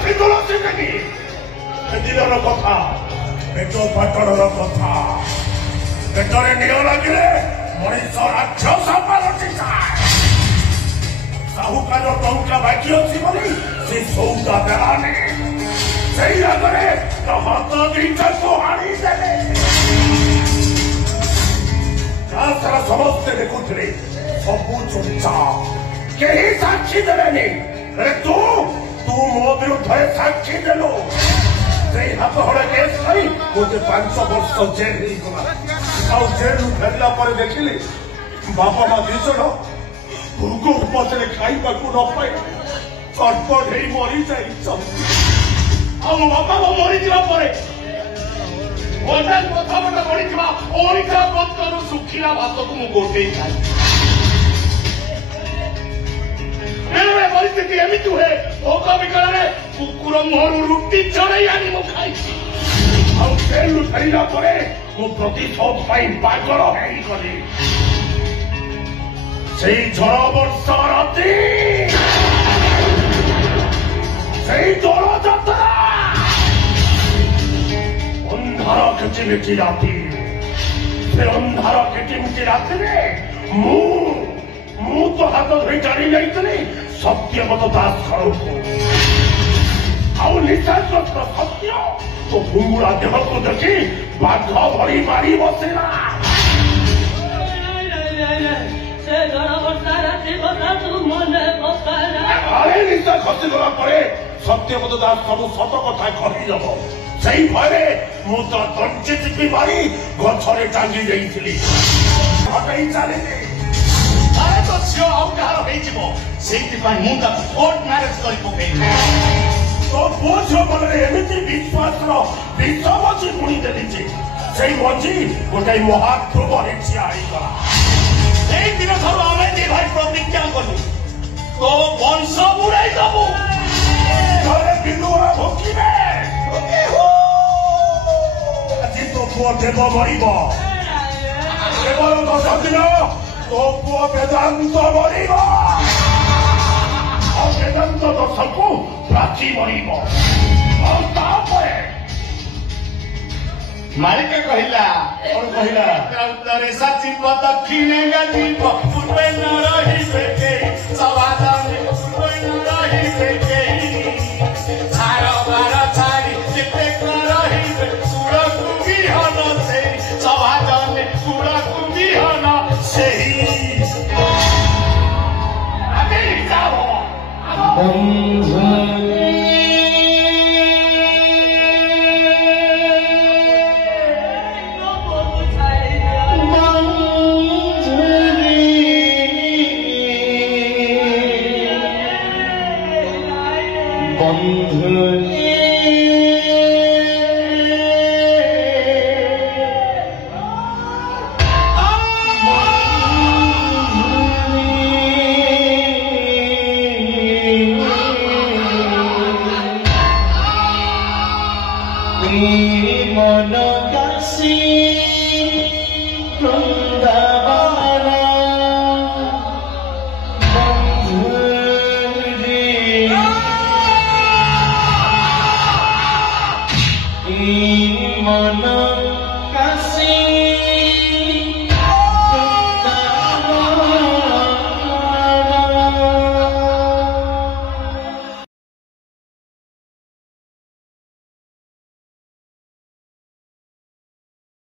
ତୁଳସୀ ଦେବୀ ସେଦିନର କଥା ପେଟ ପାଟଣର କଥା ପେଟରେ ନିଅ ଲାଗିଲେ ମଣିଷ ରାକ୍ଷସ ପାଲଟିଥାଏ ସାହୁକାର ଟଙ୍କା ବାକି ଅଛି ବୋଲି ସେ ସୌଦା ଦେଲାନି ସେଇ ଆଗରେ ହାତ ଦିଟାକୁ ହାଣିଦେଲେ ଯାହା ସାରା ସମସ୍ତେ ଦେଖୁଥିଲେ ସବୁ ଚୁପଚାପ କେହି ସାକ୍ଷୀ ଦେଲେନି ତୁ ମୋ ବିରୁଦ୍ଧରେ ସାକ୍ଷୀ ଦେଲୁ ସେଇ ହାତ ହଳେ କେସ୍ ପାଇଁ ମୋତେ 5 ବର୍ଷ ଜେଲ୍ ହେଇଗଲା ଆଉ ଜେଲରୁ ଫେରିଲା ପରେ ଦେଖିଲି ବାପା ମା 2 ଜଣ ଭୋଗ ପଛରେ ଖାଇବାକୁ ନ ପାଇ ଚଟପଟ ହେଇ ମରିଯାଇଛନ୍ତି ଆଉ ମୋ ବାପା ମା ମରିଯିବା ପରେ ପ୍ରଥମଟା ପଡ଼ିଥିବା ଅଇଁଠା ପତ୍ରରୁ ଶୁଖିଲା ଭାତକୁ ମୁଁ ଗୋଟେଇ ଖାଇ ପରିସ୍ଥିତି ଏମିତି ହୁଏ ଭୋକ ବିକଳରେ କୁକୁର ମୁହଁରୁ ରୁଟି ଚଢ଼େଇ ଆଣି ମୁଁ ଖାଇଛି ଆଉ ଜେଲରୁ ଫେରିଲା ପରେ ମୁଁ ପ୍ରତିଶୋଧ ପାଇଁ ପାଗଳ ହେଇଗଲି ସେଇ ଝଡ଼ ବର୍ଷ ରାତି ସେଇ ଦୋଳ ଯାତ୍ରା ଅନ୍ଧାର କିଚିମିଚି ରାତି ସେ ଅନ୍ଧାର କିଚିମିଚି ରାତିରେ ମୁଁ ତ ହାତ ଧରି ଚାଲି ଯାଇଥିଲି ସତ୍ୟବ୍ରତ ଦାସ ଘରକୁ ଆଉ ନିଶାଗ୍ରସ୍ତ ସତ୍ୟ ତ ବୁଙ୍ଗୁଳା ଦେହକୁ ଦେଖି ବାଘ ଭଳି ମାରି ବସିଲା ନିଶା ଖସିଗଲା ପରେ ସତ୍ୟବ୍ରତ ଦାସ ସବୁ ସତ କଥା କହିଦେବ ସେଇ ଭୟରେ ମୁଁ ତ ଦଞ୍ଚି ଚିପି ମାରି ଗଛରେ ଟାଙ୍ଗି ଦେଇଥିଲି ହଟେଇ ଚାଲିଲି ଝିଅ ଆଉ କାହାର ହେଇଯିବ ସେଇଥିପାଇଁ ମୁଁ ତାକୁ କୋର୍ଟ ମ୍ୟାରେଜ କରି ପକେଇଲି ତୋ ପୁଅ ଝିଅ ମନରେ ଏମିତି ବିଶ୍ୱାସର ବିଷ ମଞ୍ଜି ବୁଣି ଦେଲିଛି ସେଇ ମଞ୍ଜି ଗୋଟେ ମହାଧ୍ରୁବରେ ଠିଆ ହେଇଗଲା ସେଇ ଦିନ ଠାରୁ ଆମେ 2 ଭାଇ ପ୍ରତିଜ୍ଞା କଲୁ ତୋ ବଂଶ ବୁଡ଼େଇ ଦବୁ ଘରେ ବିଲୁଆ ଭୋକିବେ ଆଜି ତୋ ପୁଅ ଦେବ ମରିବ କେବଳ 10 ଦିନ ତୋ ପୁଅ ବେଦାନ୍ତ ମରିବ ଆଉ ବେଦାନ୍ତ ଦୋଷକୁ ପ୍ରାଚୀ ମରିବ ଆଉ ତାପରେ ମାଳିକା କହିଲା କଣ କହିଲା ଉତ୍ତରେ ସାଚିବ ଦକ୍ଷିଣେ ଗାଧିବ ପୂର୍ବେ ନ ରହିବେ କେହି ସଭାଦାନେ ପୂର୍ବେ ନ ରହିବେ କେହି ଛାର ବାର ଛାଡ଼ି ଯେତେ ରହିବେ କୂଳକୁ ବିହନ ସେଇ ସଭାଦାନେ କୂଳକୁ ବିହନ ସେହି বন্ধু